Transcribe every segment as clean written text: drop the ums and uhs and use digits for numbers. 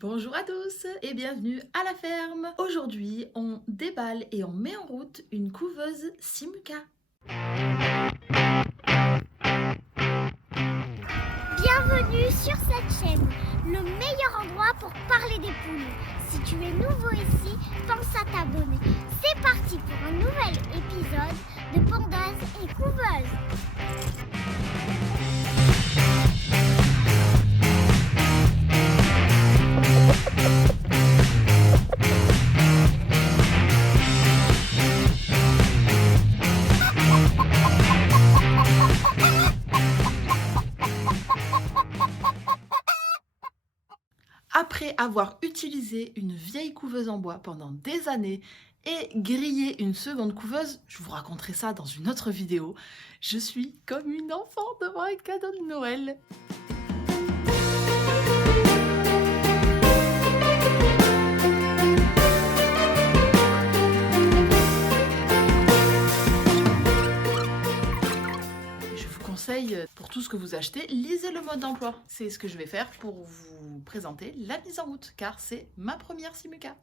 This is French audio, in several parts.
Bonjour à tous et bienvenue à la ferme. Aujourd'hui, on déballe et on met en route une couveuse Simuca. Bienvenue sur cette chaîne, le meilleur endroit pour parler des poules. Si tu es nouveau ici, pense à t'abonner. C'est parti pour un nouvel épisode de Pondeuses et Couveuses. Après avoir utilisé une vieille couveuse en bois pendant des années et grillé une seconde couveuse, je vous raconterai ça dans une autre vidéo, je suis comme une enfant devant un cadeau de Noël. Pour tout ce que vous achetez, lisez le mode d'emploi. C'est ce que je vais faire pour vous présenter la mise en route, car c'est ma première Simuca.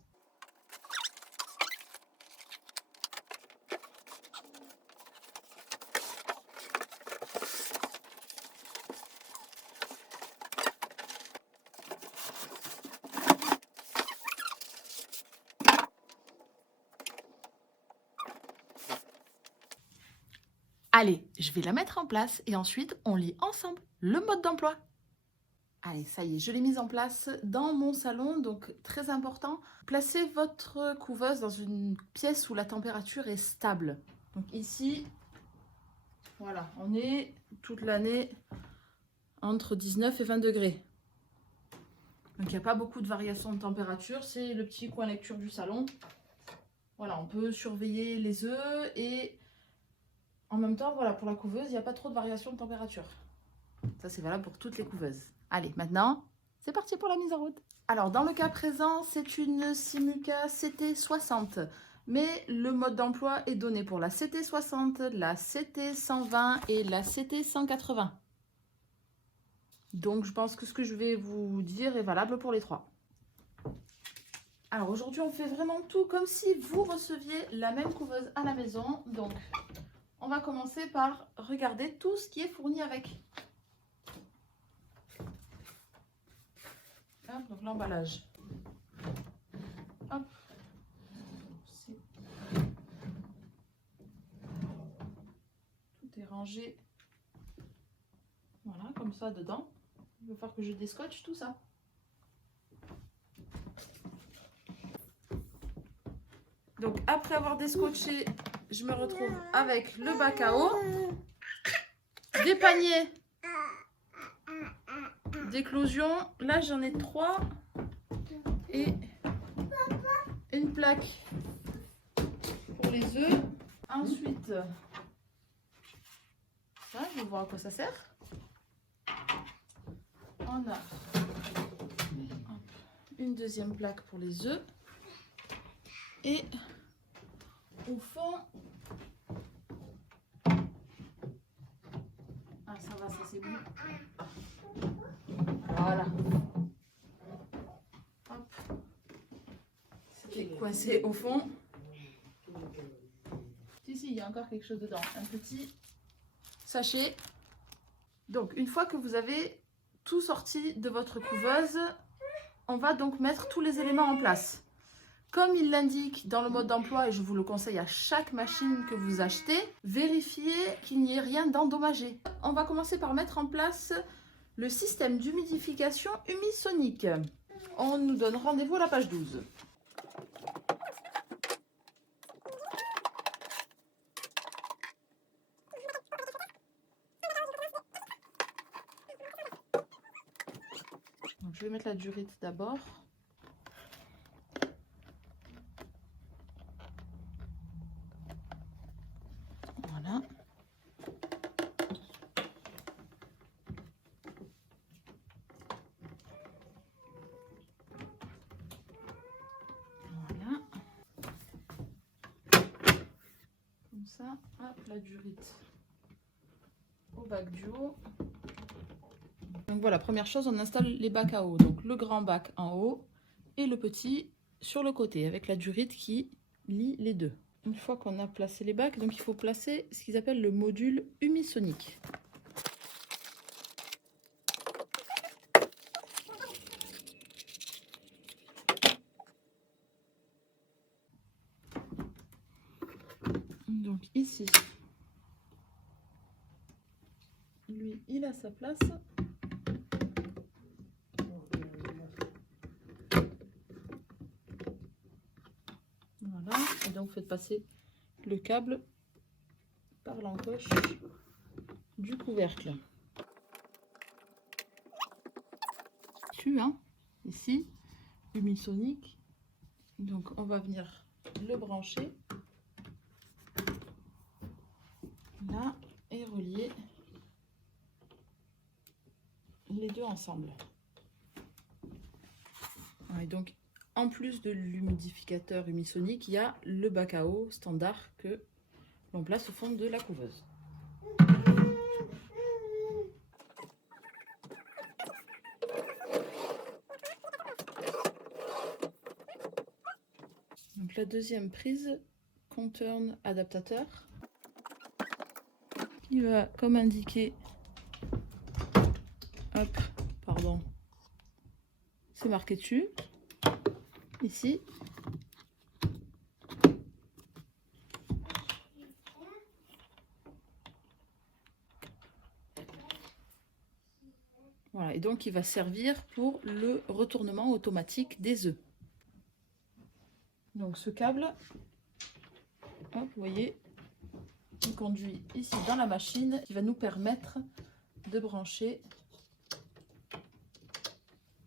Allez, je vais la mettre en place et ensuite on lit ensemble le mode d'emploi. Allez, ça y est, je l'ai mise en place dans mon salon, donc très important. Placez votre couveuse dans une pièce où la température est stable. Donc ici, voilà, on est toute l'année entre 19 et 20 degrés. Donc il n'y a pas beaucoup de variation de température, c'est le petit coin lecture du salon. Voilà, on peut surveiller les œufs et en même temps, voilà, pour la couveuse, il n'y a pas trop de variation de température. Ça, c'est valable pour toutes les couveuses. Allez, maintenant, c'est parti pour la mise en route. Alors, dans le cas présent, c'est une Simuca CT60. Mais le mode d'emploi est donné pour la CT60, la CT120 et la CT180. Donc, je pense que ce que je vais vous dire est valable pour les trois. Alors, aujourd'hui, on fait vraiment tout comme si vous receviez la même couveuse à la maison. Donc, on va commencer par regarder tout ce qui est fourni avec. Hop, donc l'emballage. Hop. Tout est rangé. Voilà, comme ça dedans. Il va falloir que je déscotche tout ça. Donc après avoir déscotché, je me retrouve avec le bac à eau, des paniers d'éclosion. Là j'en ai 3 et une plaque pour les œufs. Ensuite, ça, je vais voir à quoi ça sert. On a une deuxième plaque pour les œufs et au fond, ça va, ça c'est bon. Voilà. Hop. C'était coincé au fond. Ici, il y a encore quelque chose dedans. Un petit sachet. Donc, une fois que vous avez tout sorti de votre couveuse, on va donc mettre tous les éléments en place. Comme il l'indique dans le mode d'emploi, et je vous le conseille à chaque machine que vous achetez, vérifiez qu'il n'y ait rien d'endommagé. On va commencer par mettre en place le système d'humidification Humisonic. On nous donne rendez-vous à la page 12. Donc, je vais mettre la durite d'abord. Voilà. Voilà. Comme ça, hop, la durite au bac du haut. Donc voilà, première chose, on installe les bacs à eau. Donc le grand bac en haut et le petit sur le côté avec la durite qui lie les deux. Une fois qu'on a placé les bacs, donc il faut placer ce qu'ils appellent le module humisonique. Donc ici, lui, il a sa place. Voilà, et donc faites passer le câble par l'encoche du couvercle. Ici, humisonique. Donc on va venir le brancher là et relier les deux ensemble. Et donc en plus de l'humidificateur humisonique, il y a le bac à eau standard que l'on place au fond de la couveuse. Donc la deuxième prise, contourne adaptateur, qui va, comme indiqué, hop, pardon, c'est marqué dessus, ici. Voilà, et donc il va servir pour le retournement automatique des œufs. Donc ce câble, hop, vous voyez, il conduit ici dans la machine qui va nous permettre de brancher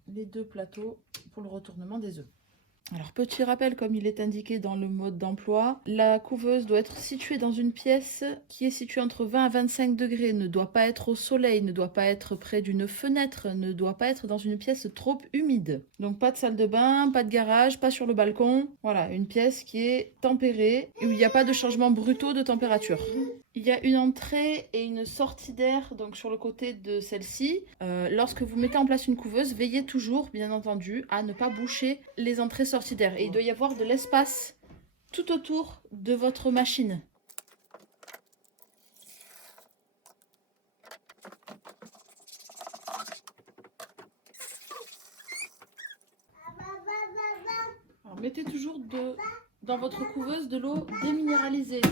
les deux plateaux pour le retournement des œufs. Alors petit rappel, comme il est indiqué dans le mode d'emploi, la couveuse doit être située dans une pièce qui est située entre 20 à 25 degrés, ne doit pas être au soleil, ne doit pas être près d'une fenêtre, ne doit pas être dans une pièce trop humide. Donc pas de salle de bain, pas de garage, pas sur le balcon. Voilà, une pièce qui est tempérée, où il n'y a pas de changements brutaux de température. Il y a une entrée et une sortie d'air donc sur le côté de celle-ci. Lorsque vous mettez en place une couveuse, veillez toujours, bien entendu, à ne pas boucher les entrées-sorties d'air. Et il doit y avoir de l'espace tout autour de votre machine. Alors, mettez toujours dans votre couveuse de l'eau déminéralisée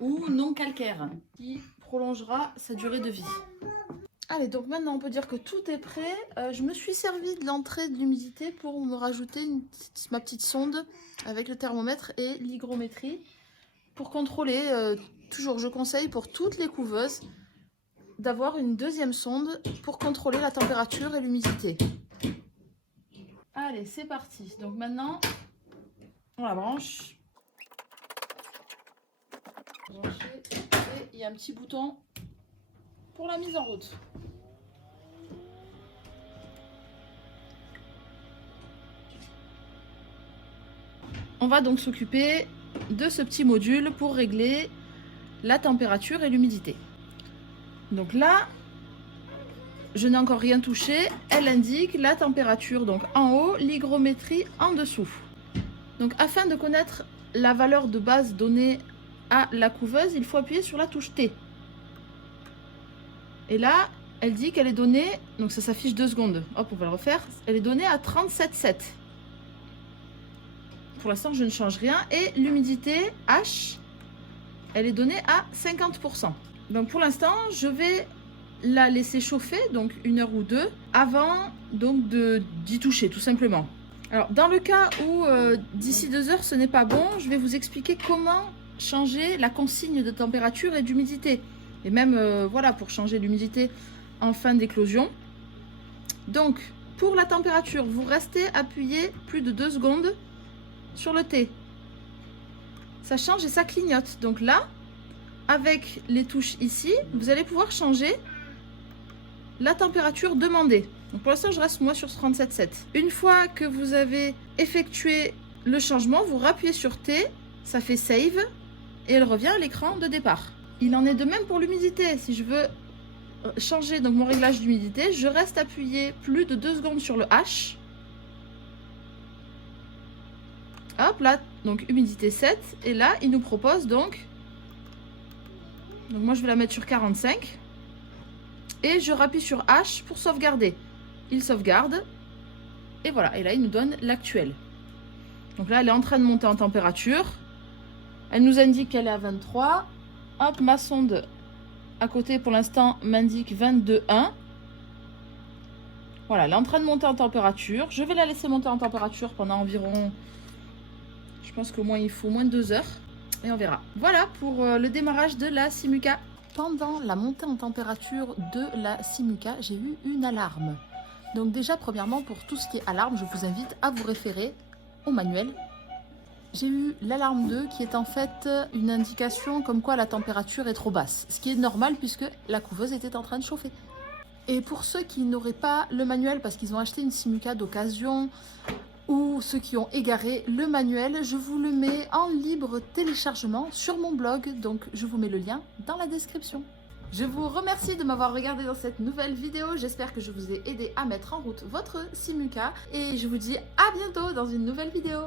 ou non calcaire qui prolongera sa durée de vie. Allez, donc maintenant on peut dire que tout est prêt. Je me suis servi de l'entrée de l'humidité pour me rajouter ma petite sonde avec le thermomètre et l'hygrométrie pour contrôler. Toujours, je conseille pour toutes les couveuses d'avoir une deuxième sonde pour contrôler la température et l'humidité. Allez, c'est parti. Donc maintenant, on la branche. Et il y a un petit bouton pour la mise en route. On va donc s'occuper de ce petit module pour régler la température et l'humidité. Donc là, je n'ai encore rien touché. Elle indique la température donc en haut, l'hygrométrie en dessous. Donc afin de connaître la valeur de base donnée à la couveuse, il faut appuyer sur la touche T. Et là, elle dit qu'elle est donnée, donc ça s'affiche 2 secondes. Hop, on va le refaire. Elle est donnée à 37,7. Pour l'instant, je ne change rien. Et l'humidité H, elle est donnée à 50%. Donc pour l'instant, je vais la laisser chauffer, donc 1 heure ou 2, avant donc d'y toucher, tout simplement. Alors, dans le cas où d'ici 2 heures, ce n'est pas bon, je vais vous expliquer comment changer la consigne de température et d'humidité. Et même, voilà, pour changer l'humidité en fin d'éclosion. Donc, pour la température, vous restez appuyé plus de 2 secondes sur le T. Ça change et ça clignote. Donc là, avec les touches ici, vous allez pouvoir changer la température demandée. Donc pour l'instant, je reste moi sur 37,7. Une fois que vous avez effectué le changement, vous rappuyez sur T, ça fait Save, et elle revient à l'écran de départ. Il en est de même pour l'humidité. Si je veux changer donc mon réglage d'humidité, je reste appuyé plus de 2 secondes sur le H. Hop là, donc humidité 7. Et là, il nous propose donc moi je vais la mettre sur 45. Et je rappuie sur H pour sauvegarder. Il sauvegarde. Et voilà, et là il nous donne l'actuel. Donc là elle est en train de monter en température. Elle nous indique qu'elle est à 23. Hop, ma sonde à côté pour l'instant m'indique 22,1. Voilà, elle est en train de monter en température. Je vais la laisser monter en température pendant environ, je pense qu'au moins il faut moins de 2 heures. Et on verra. Voilà pour le démarrage de la Simuca. Pendant la montée en température de la Simuca, j'ai eu une alarme. Donc déjà, premièrement, pour tout ce qui est alarme, je vous invite à vous référer au manuel. J'ai eu l'alarme 2 qui est en fait une indication comme quoi la température est trop basse. Ce qui est normal puisque la couveuse était en train de chauffer. Et pour ceux qui n'auraient pas le manuel parce qu'ils ont acheté une Simuca d'occasion ou ceux qui ont égaré le manuel, je vous le mets en libre téléchargement sur mon blog. Donc je vous mets le lien dans la description. Je vous remercie de m'avoir regardé dans cette nouvelle vidéo. J'espère que je vous ai aidé à mettre en route votre Simuca. Et je vous dis à bientôt dans une nouvelle vidéo.